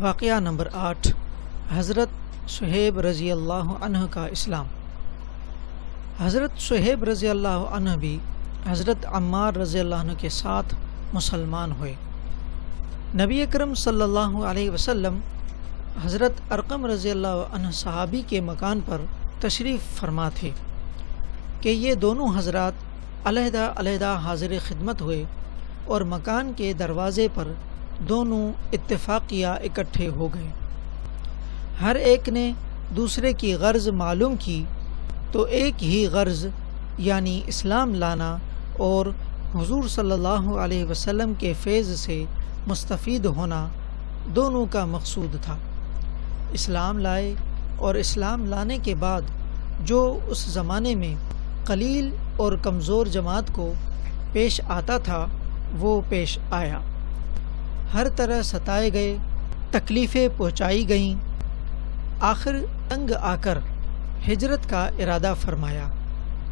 واقعہ نمبر 8 حضرت صہیب رضی اللہ عنہ کا اسلام۔ حضرت صہیب رضی اللہ عنہ بھی حضرت عمار رضی اللہ عنہ کے ساتھ مسلمان ہوئے۔ نبی اکرم صلی اللہ علیہ وسلم حضرت ارقم رضی اللہ عنہ صحابی کے مکان پر تشریف فرما تھے کہ یہ دونوں حضرات علیحدہ علیحدہ حاضر خدمت ہوئے اور مکان کے دروازے پر دونوں اتفاقیہ اکٹھے ہو گئے۔ ہر ایک نے دوسرے کی غرض معلوم کی تو ایک ہی غرض یعنی اسلام لانا اور حضور صلی اللہ علیہ وسلم کے فیض سے مستفید ہونا دونوں کا مقصود تھا۔ اسلام لائے اور اسلام لانے کے بعد جو اس زمانے میں قلیل اور کمزور جماعت کو پیش آتا تھا وہ پیش آیا۔ ہر طرح ستائے گئے، تکلیفیں پہنچائی گئیں۔ آخر تنگ آ کر ہجرت کا ارادہ فرمایا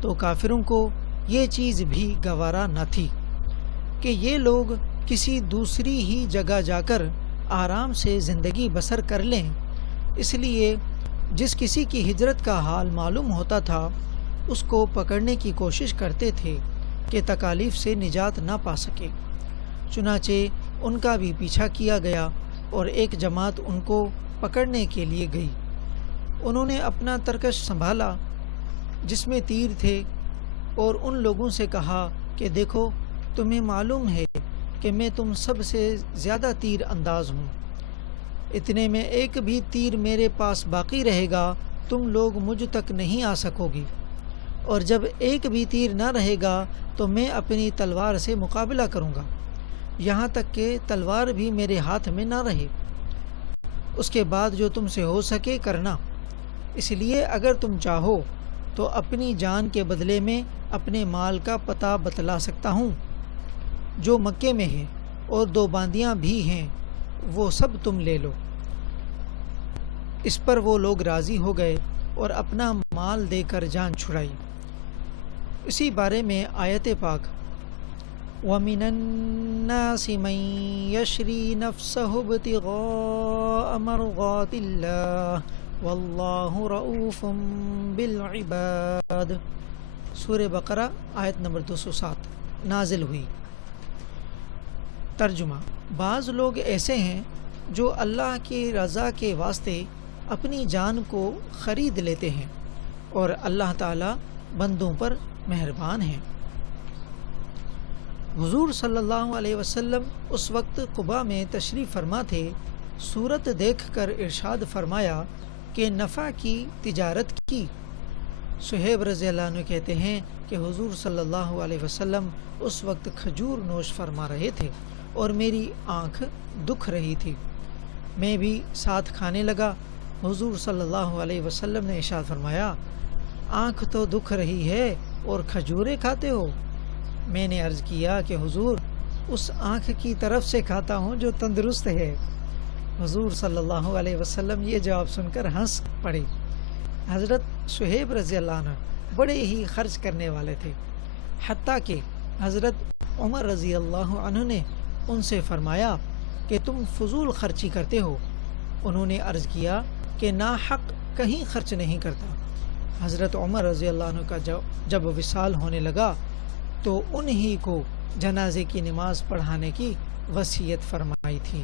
تو کافروں کو یہ چیز بھی گوارا نہ تھی کہ یہ لوگ کسی دوسری ہی جگہ جا کر آرام سے زندگی بسر کر لیں، اس لیے جس کسی کی ہجرت کا حال معلوم ہوتا تھا اس کو پکڑنے کی کوشش کرتے تھے کہ تکالیف سے نجات نہ پا سکے۔ چنانچہ ان کا بھی پیچھا کیا گیا اور ایک جماعت ان کو پکڑنے کے لیے گئی۔ انہوں نے اپنا ترکش سنبھالا جس میں تیر تھے اور ان لوگوں سے کہا کہ دیکھو، تمہیں معلوم ہے کہ میں تم سب سے زیادہ تیر انداز ہوں، اتنے میں ایک بھی تیر میرے پاس باقی رہے گا تم لوگ مجھ تک نہیں آ سکو گی، اور جب ایک بھی تیر نہ رہے گا تو میں اپنی تلوار سے مقابلہ کروں گا، یہاں تک کہ تلوار بھی میرے ہاتھ میں نہ رہے۔ اس کے بعد جو تم سے ہو سکے کرنا، اس لیے اگر تم چاہو تو اپنی جان کے بدلے میں اپنے مال کا پتہ بتلا سکتا ہوں جو مکے میں ہے، اور 2 باندیاں بھی ہیں، وہ سب تم لے لو۔ اس پر وہ لوگ راضی ہو گئے اور اپنا مال دے کر جان چھڑائی۔ اسی بارے میں آیت پاک وَمِنَ النَّاسِ مَن يَشْرِي نَفْسَهُ ابْتِغَاءَ مَرْضَاتِ اللَّهِ وَاللَّهُ رَءُوفٌ بِالْعِبَادِ۔ سورہ بقرہ آیت نمبر 207 نازل ہوئی۔ ترجمہ: بعض لوگ ایسے ہیں جو اللہ کی رضا کے واسطے اپنی جان کو خرید لیتے ہیں، اور اللہ تعالی بندوں پر مہربان ہیں۔ حضور صلی اللہ علیہ وسلم اس وقت قباء میں تشریف فرما تھے۔ صورت دیکھ کر ارشاد فرمایا کہ نفع کی تجارت کی۔ صہیب رضی اللہ عنہ کہتے ہیں کہ حضور صلی اللہ علیہ وسلم اس وقت کھجور نوش فرما رہے تھے اور میری آنکھ دکھ رہی تھی، میں بھی ساتھ کھانے لگا۔ حضور صلی اللہ علیہ وسلم نے ارشاد فرمایا، آنکھ تو دکھ رہی ہے اور کھجوریں کھاتے ہو؟ میں نے عرض کیا کہ حضور، اس آنکھ کی طرف سے کھاتا ہوں جو تندرست ہے۔ حضور صلی اللہ علیہ وسلم یہ جواب سن کر ہنس پڑے۔ حضرت صہیب رضی اللہ عنہ بڑے ہی خرچ کرنے والے تھے، حتیٰ کہ حضرت عمر رضی اللہ عنہ نے ان سے فرمایا کہ تم فضول خرچی کرتے ہو۔ انہوں نے عرض کیا کہ ناحق کہیں خرچ نہیں کرتا۔ حضرت عمر رضی اللہ عنہ کا جب وصال ہونے لگا تو انہی کو جنازے کی نماز پڑھانے کی وصیت فرمائی تھی۔